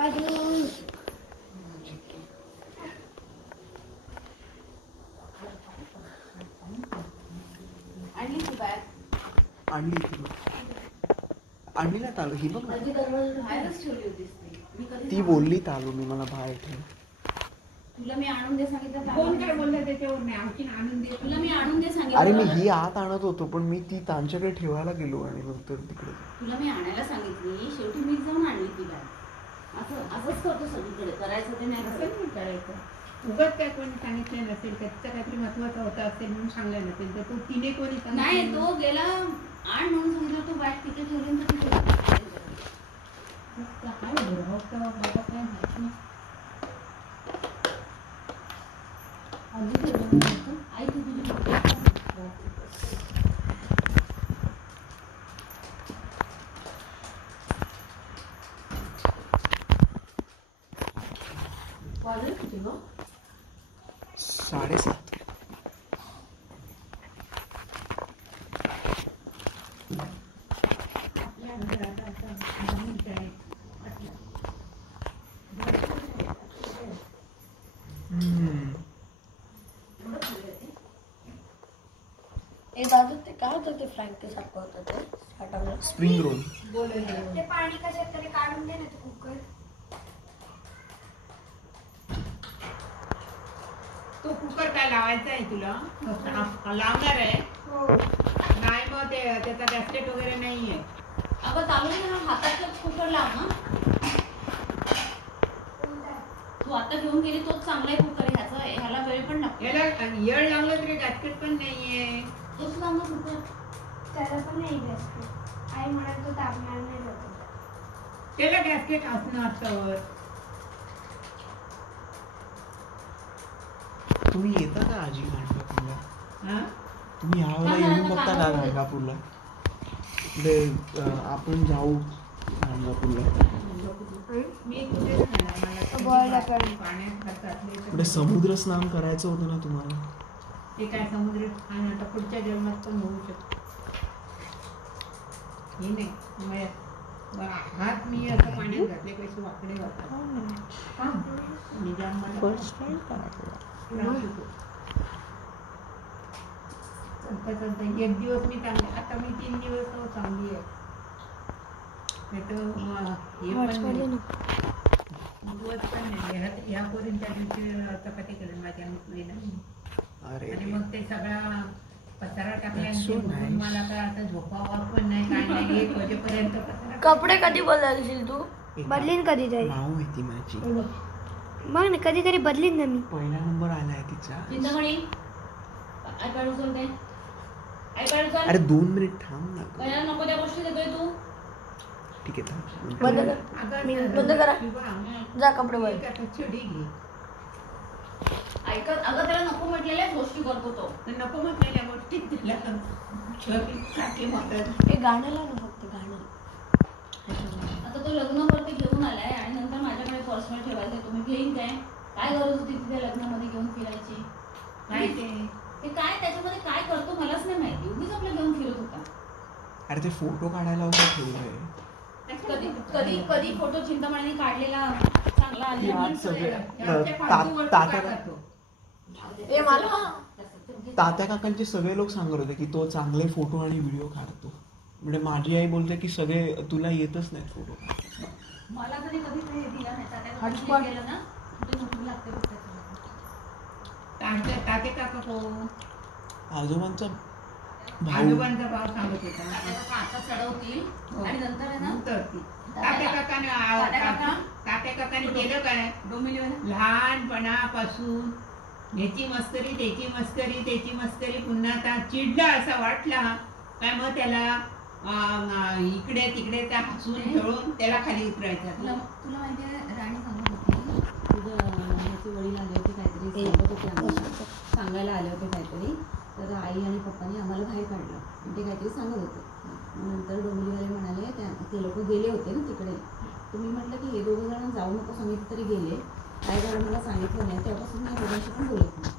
आणली ना तालू ही बघ ती बोलली तालू मी मला बाहेर ठेव. तुला मी आणून दे सांगितलं. कोण काय बोललं त्याच्यावर नाही आणखी आणून दे. तुला मी आणून दे सांगितलं. अरे मी ही आत आणत होतो पण मी ती त्यांच्याकडे ठेवायला गेलो आणि नंतर तिकडे. तुला मी आणायला सांगितली शेवटी मी जाऊन आणली तिला. असंच करतो सगळीकडे. करायचं ते नाही असं करायचं. उगाच काय कोणी सांगितलं नसेल त्याचं काहीतरी महत्वाचं होतं असेल म्हणून सांगलं नसेल तर तो तिने कोणी नाही तो गेला आण म्हणून सांगितलं तो बॅग तिथे ठेवून तर तिथे काय बरोबर मला काय माहिती नाही. आई तुझी वाजले किती गं? 7:30. दादू ते काय होतं ते फ्रँकी सारखं होतं ते स्प्रिंग रोल. ते पाणी कशात तरी काढून दे ना ते कुकर. तो कुकर काय लावायचा आहे तुला? लावणार आहे? हो. नाही मग ते त्याचा गॅसलेट वगैरे नाहीये. अगं चालू हातातच कुकर लाव ना. तू आता घेऊन गेली तोच चांगला आहे कुकर. ह्याला वेळ पण लागतो. याला येळ लागलं तरी गॅसलेट पण नाहीये. तोच लाव ना कुकर. त्याला पण नाही गॅसलेट. आई म्हणाल तो तापणार नाही जातो. त्याला गॅसलेट असणं असतं. तुम्ही येता का आजी गाणगापूरला? हा तुम्ही यावेळेला येऊन बघता का गाणगापूरला? आपण जाऊ गाणगापूरला. मी कुठे पुढे समुद्र स्नान करायचं होतं ना तुम्हाला. ते काय समुद्र स्नान आता पुढच्या जन्मात पण होऊ शकतो. हे नाही हात मी असं पाण्यात घातले पैसे वाकडे घालतात. एक दिवस मी चांगली आता मी 3 दिवस चांगली आहे. ह्या पोरींच्या दिवशी चपाती केलं माझ्या मुलीला आणि मग ते सगळा पसारा टाकल्या. मला काय आता झोपावा पण नाही काय नाही. 1 वाजेपर्यंत कपडे कधी बदलशील तू? बदलीन कधीतरी. नाव माहिती माझी मग ना कधीतरी बदलीन ना मी. पहिला नंबर आलाय तिचा. चिंतामणी आयपॅड उचलते. आयपॅड उचल. अरे 2 मिनिट थांब ना. पहिला नको त्या गोष्टी देतोय तू. ठीक आहे थांब. बंद करा. जा कपडे बदल. ऐकत अगं त्याला नको म्हटलेल्याच गोष्टी करतो तो. नको म्हटलेल्या गोष्टी तिला ते गाणं लाव ना फक्त गाणं. आता तो लग्नावरती घेऊन आलाय आणि नंतर माझ्याकडे पर्सनल ठेवायचं. तुम्ही घेईन काय काय गरज होती तिथे लग्नामध्ये घेऊन फिरायची? काय ते काय त्याच्यामध्ये काय करतो मलाच नाही माहिती. उगीच आपलं घेऊन फिरत होता. अरे ते फोटो काढायला होता ठेवलंय. कधी कधी कधी फोटो चिंतामणीने काढलेला चांगला आला. तात्या काकांचे सगळे लोक सांगत होते की तो चांगले फोटो आणि व्हिडिओ काढतो. म्हणजे माझी आई बोलते की सगळे तुला येतच नाही फोटो. मला तरी कधी काही दिला नाही. केलं ना ते मोठं लागते. ताते काका कोण? आजोबांचा आजोबांचा भाव सांगत होता. आता चढवतील आणि नंतर आहे ना तात्या काकाने केलं काय? लहानपणापासून ह्याची मस्करी त्याची मस्करी त्याची मस्करी पुन्हा चिडला असा वाटला काय मग त्याला इकडे तिकडे त्या हसून खेळून त्याला खाली उतरायचं. तुला माहिती आहे राणी सांगत होती तुझं ह्याचे वडील आले होते काहीतरी सांगत होते आम्हाला सांगायला आले होते काहीतरी. तर आई आणि पप्पांनी आम्हाला बाहेर काढलं ते काहीतरी सांगत होते. नंतर डोंबिवलीवाले म्हणाले ते लोक गेले होते ना तिकडे. तुम्ही म्हटलं की हे 2 जण जाऊ नको सांगितलं तरी गेले. काय झालं मला सांगितलं नाही. तेव्हापासून मी दोघांशी पण बोलत नाही.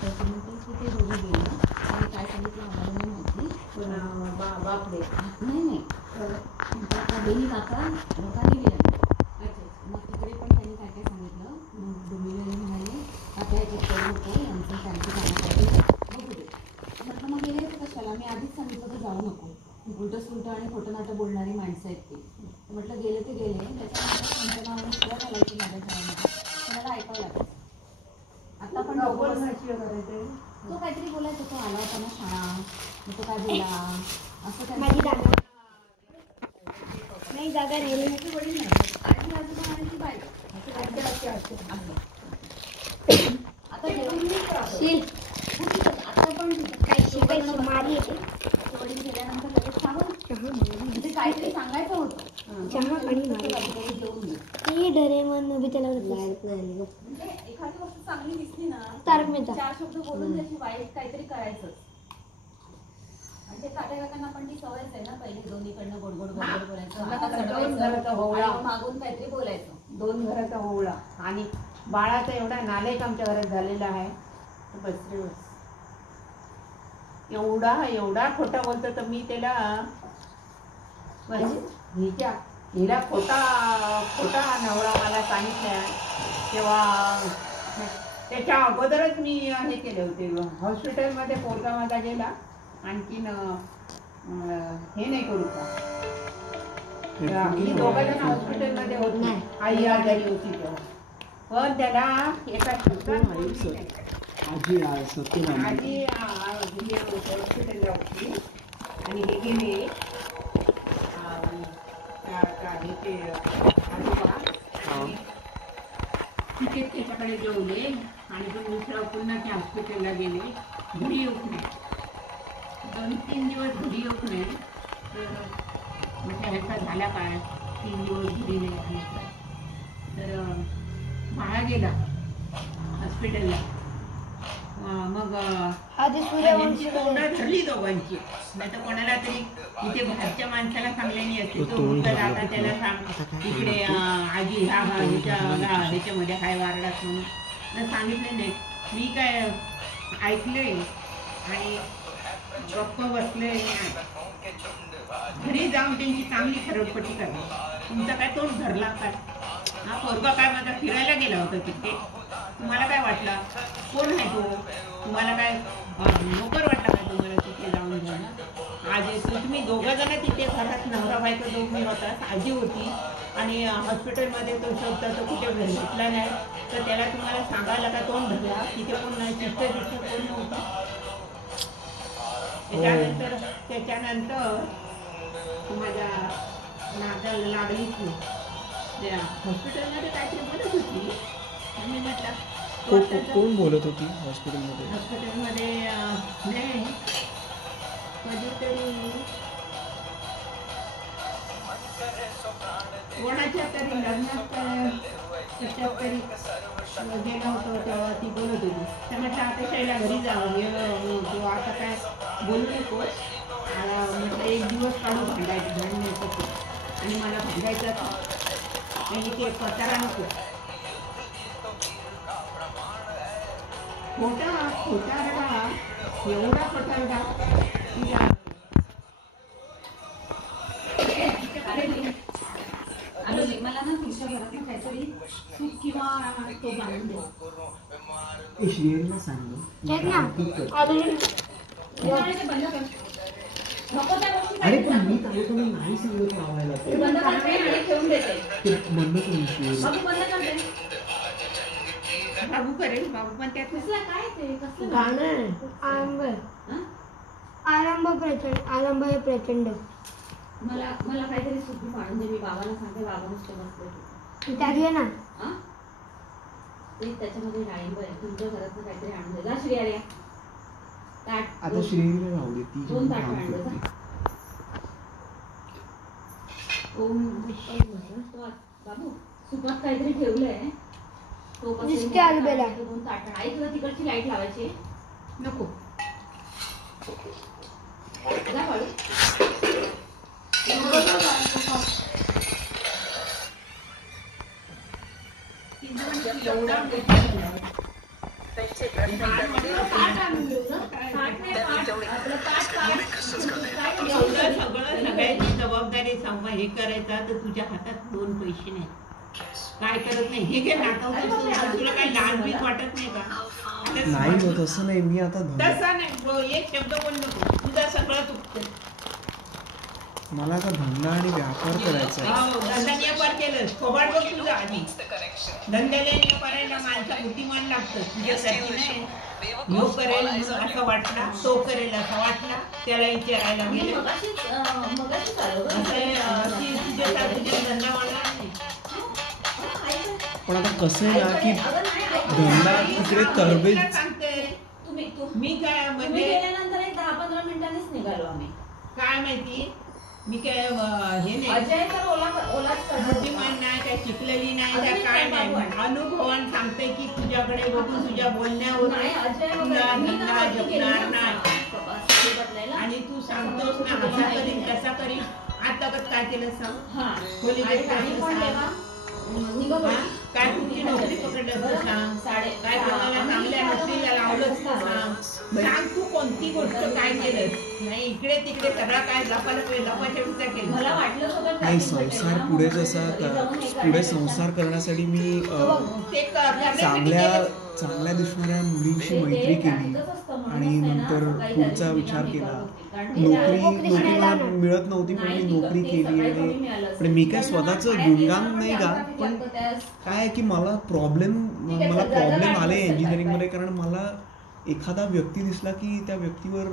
त्याच्यानंतर की ते दोघे गेले आणि काय सांगितलं आम्हाला नाही माहिती. पण बापरे नाही बहिणी काका लोकांनी गेला. काय काय सांगितलं. मग डोंबिवलीला म्हणाले आता ह्याच्यात करू नको, यांचं त्यांची कामासाठी बघू दे. म्हटलं मग गेले होते कशाला, मी आधीच सांगितलं तर जाऊ नको, उलटं सुलटं आणि खोटं नाटं बोलणारी माणसं आहेत ती. म्हटलं गेले ते गेले, त्याच्यानंतर त्यांच्या नावाने सुद्धा घालायची माझ्या घरामध्ये, मला ऐकावं लागेल. आता पण तो काहीतरी बोलायचं, तो आला होता ना शाळा, मग तो काय बोला असं माझी काय जागा नाही, जागा राहिली नाही. वडील नाही आजी आजोबा आणि ती बाई आता शील आता पण पैसे पैसे मारी येते. वडील गेल्यानंतर लगेच सांगून ते काहीतरी सांगायचं होतं. चहा आणि मारी कधीतरी घेऊन ये. ती डरेमन उभी त्याला म्हणजे एखादी गोष्ट चांगली दिसली ना, तारक मेहता. 4 शब्द बोलून त्याची वाईट काहीतरी करायचं. आणि ते काट्या काकांना पण ती सवयच आहे ना, पहिले दोन्हीकडनं गोड गोड गोड गोड बोलायचं, आता घराचा होवळा. आणि मागून काहीतरी बोलायचं. 2 घराचा होवळा. आणि बाळाचा एवढा नालायक आमच्या घरात झालेला आहे, बस रे बस. एवढा खोटा बोलतो तर मी त्याला हिला खोटा नवरा मला सांगितला तेव्हा त्याच्या अगोदरच मी हे केले होते. हॉस्पिटलमध्ये पोरगा माझा गेला, आणखीन हे नाही करू का, ही दोघं जण हॉस्पिटलमध्ये होती, आई आजारी होती तेव्हा. पण त्याला एका आजी सत्यभामा आजी हॉस्पिटलला होती आणि हे गेले तिथे त्याच्याकडे जेवले आणि तो दुसरा पुन्हा त्या हॉस्पिटलला गेले. घरी येऊक नाही, 2-3 दिवस घरी येऊक नाही. म्हणजे ह्याचा झाला काय, 3 दिवस घरी नाही आले. तर बाळा गेला हॉस्पिटलला. मग आधी त्यांची तोंडं धरली दोघांची, नाही तर कोणाला तरी इथे बाहेरच्या माणसाला सांगल्याने असते. तो मुलगा आता त्याला सांग इकडे आजी ह्याच्यामध्ये हाय वारडात म्हणून तर सांगितलं नाही. मी काय ऐकलंय आणि गप्प बसले. घरी जाऊन त्यांची चांगली खरडपट्टी करणे. तुमचा काय तोंड धरला काय, हा पोरगा काय माझा फिरायला गेला होता तिथे, तुम्हाला काय वाटलं, कोण आहे तो, तुम्हाला काय नोकर वाटला काय तुम्हाला तिथे जाऊन घेऊन. आज तुम्ही दोघं जण तिथे घरात नवरा बायको दोघी होतात, आजी होती आणि हॉस्पिटलमध्ये तो शब्द तो कुठे भेटला नाही, तर त्याला तुम्हाला सांगायला का तोंड धरला, तिथे कोण नाही, शिस्त कोण नव्हतं. त्याच्यानंतर माझ्या नादाला लागलीच नाही. त्या हॉस्पिटलमध्ये काहीतरी बोलत होती आणि म्हटलं कोण बोलत होती हॉस्पिटलमध्ये? हॉस्पिटलमध्ये नाही कधीतरी कोणाच्या तरी लग्नात कशात तरी गेला होतो तेव्हा ती बोलत होती. तर म्हटलं आता शैला घरी जावं किंवा आता काय बोलू नको. म्हटलं 1 दिवस काढून भांडायचं आणि मला भांडायचं आणि ते पसारा नको. खोटारडा एवढा खोटारडा मला ना तुमच्या घरात काहीतरी सूप किंवा तो बांधून दे. श्रीला सांग बंद कर. नको त्या गोष्टी अरे पण मी तुम्ही नाही सांगत लावायला ते बंद करते आणि ठेवून देते. म्हणणं तुमची बाबू बंद करते. बाबू करेल, बाबू पण त्यात कसलं काय ते कसलं गाणं हं? आरंभ हे प्रचंड. मला काहीतरी सुट्टी पाडून दे. मी बाबाला सांगते, बाबा नुसते बसले. त्यात घे ना. ते त्याच्यामध्ये डाळिंब आहे. तुमच्या घरात काहीतरी आणून दे. जा श्री आर्या. ताट आता श्रीला राहू दे, ती 2 ताट आणलं जा. ओम बाबू सुपात काहीतरी ठेवलंय. तो दिसते आलूबेला. 2 ताट. आई तुला तिकडची लाईट लावायची नको. जा पाडू. सगळ्याची जबाबदारी हे करायचा तर तुझ्या हातात 2 पैसे नाही. काय करत नाही हे घे नाटक तुला काय लाज बीज वाटत नाही का आता नाही हो तसं नाही मी आता तसा नाही एक शब्द बोल नको तुझा सगळं चुकतं मला आता धंदा आणि व्यापार करायचा आहे. धंदा व्यापार केलं थोबाड बघ तुझा आधी धंद्याला व्यापारायला माणसा बुद्धिमान लागतं तुझ्यासाठी नाही यो करेल म्हणून असं वाटला तो करेल असं वाटला त्याला विचारायला गेले तुझ्या धंदा वाढला नाही पण आता कसं आहे ना की धंदा तिकडे तरबेज सांगते तुम्ही मी काय म्हणजे गेल्यानंतर एक 10-15 मिनिटांनीच निघालो आम्ही. काय माहिती मी काय हे नाही अजय तर ओलाच बुद्धिमान नाही काय शिकलेली नाही त्या काय नाही अनुभवान सांगते की तुझ्याकडे बघून तुझ्या बोलण्यावर तुला धंदा जपणार नाही आणि तू सांगतोस ना असा करीन तसा करीन आता काय केलं सांग खोली काय तुमची नोकरी पकडलं तर सांग काय कोणाला चांगल्या नोकरीला लावलंच तर सांग तू कोणती गोष्ट काय केलं नाही इकडे तिकडे सगळा काय लपाछपीचा केलं मला वाटलं नाही संसार पुढे जसा पुढे संसार करण्यासाठी मी चांगल्या दिसणाऱ्या मुलींशी मैत्री केली आणि नंतर पुढचा विचार केला. नोकरी मला मिळत नव्हती पण मी नोकरी केली आणि पण मी काय स्वतःचं गुणगान नाही का पण काय की मला प्रॉब्लेम आले इंजिनिअरिंगमध्ये कारण मला एखादा व्यक्ती दिसला की त्या व्यक्तीवर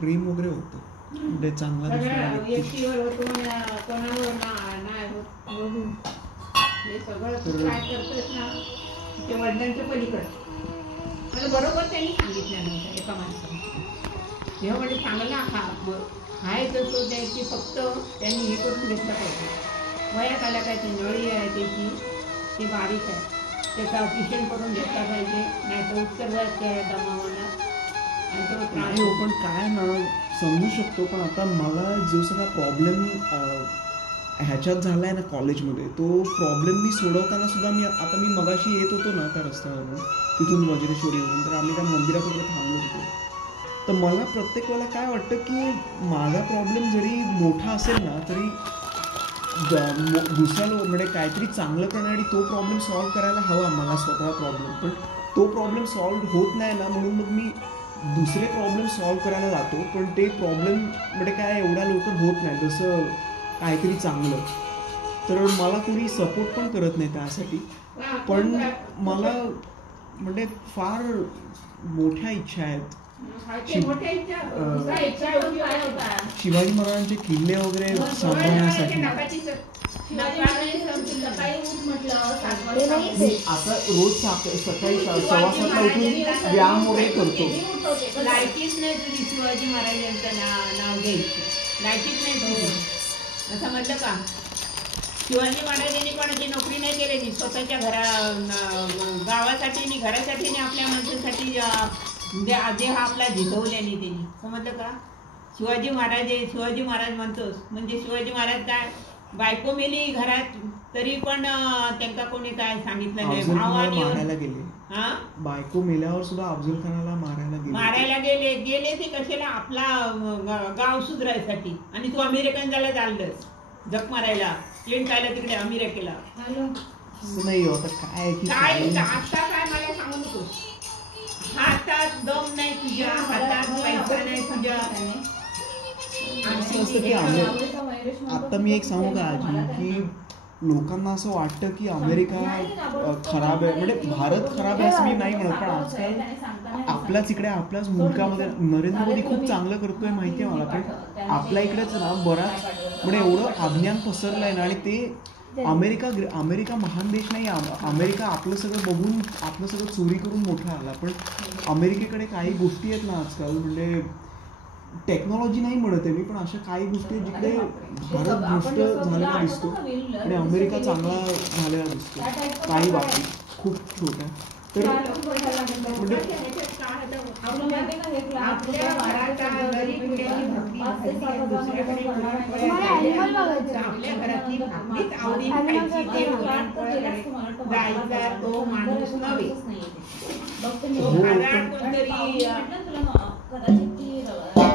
प्रेम वगैरे होतं म्हणजे चांगला व्यक्तीवर होतो कोणावर नाही होत हे सगळं तू काय करतोस ना ते वडिलांच्या पलीकडे मला बरोबर त्यांनी सांगितलं नव्हतं एका माणसाने तेव्हा म्हणजे चांगला आहे तसं द्यायची फक्त त्यांनी हे करून घेतलं पाहिजे वयात आल्या काय ती नळी आहे त्याची ती बारीक आहे त्याचं ऑपरेशन करून घेतला पाहिजे नाही तर उत्तर वयात दमावणार आणि तो त्रास पण काय ना समजू शकतो पण आता मला जो सगळा प्रॉब्लेम ह्याच्यात झाला आहे ना कॉलेजमध्ये तो प्रॉब्लेम मी सोडवताना सुद्धा मी मगाशी येत होतो ना त्या रस्त्यावरून तिथून वज्रेश्वरीवरून तर आम्ही त्या मंदिरात वगैरे थांबलो होतो तर मला प्रत्येक वेळेला काय वाटतं की माझा प्रॉब्लेम जरी मोठा असेल ना तरी दुसऱ्या म्हणजे काहीतरी चांगलं करण्यासाठी तो प्रॉब्लेम सॉल्व्ह करायला हवा मला स्वतः प्रॉब्लेम पण तो प्रॉब्लेम सॉल्व्ह होत नाही ना म्हणून मग मी दुसरे प्रॉब्लेम सॉल्व्ह करायला जातो पण ते प्रॉब्लेम म्हणजे काय एवढ्या लवकर होत नाही जसं काहीतरी चांगलं तर मला कोणी सपोर्ट पण करत नाही त्यासाठी पण मला म्हणजे फार मोठ्या इच्छा आहेत शिवाजी महाराजांचे किल्ले वगैरे सांभाळण्यासाठी आता रोज सकाळी 6:15 उठून व्यायाम वगैरे करतो लायकीच नाही तुझी शिवाजी महाराजांचं नाव घ्यायची लायकीच नाही तुझी असं म्हटलं का शिवाजी महाराजांनी कोणाची नोकरी नाही केलेली स्वतःच्या गावासाठी आणि घरासाठी आणि आपल्या माणसासाठी देह आपला झिजवल्याने त्यांनी समजलं का शिवाजी महाराज म्हणतोस म्हणजे शिवाजी महाराज काय बायको मेली घरात तरी पण त्यांना कोणी काय सांगितलं नाही मारायला गेले बायको मेल्यावर सुद्धा अफजल खानाला मारायला गेले ते कशाला आपला गाव सुधारायसाठी आणि तू अमेरिकन चाललंस जग मारायला ट्रेन खायला तिकडे अमेरिकेला नाही आता काय आता काय मला सांगू नकोस हातात दम नाही तुझ्या हातात पैसा नाही तुझ्या असं असतं की आता मी एक सांगू का आजी की लोकांना असं वाटतं की अमेरिका खराब आहे म्हणजे भारत खराब आहे असं मी नाही म्हणत पण आजकाल आपल्याच इकडे आपल्याच मुलकामध्ये नरेंद्र मोदी खूप चांगलं करतोय माहिती आहे मला पण आपल्या इकडेच ना बराच म्हणजे एवढं अज्ञान पसरलं आहे ना आणि ते अमेरिका महान देश नाही अमेरिका आपलं सगळं बघून आपलं सगळं चोरी करून मोठा आला पण अमेरिकेकडे काही गोष्टी आहेत ना आजकाल म्हणजे टेक्नॉलॉजी नाही म्हणत आहे मी पण अशा काही गोष्टी आहेत जिकडे भारत भ्रष्ट झालेला दिसतो आणि अमेरिका चांगला झालेला दिसतो काही बाबतीत खूप छोट्या तर म्हणजे तो माणूस नव्हे कदाचित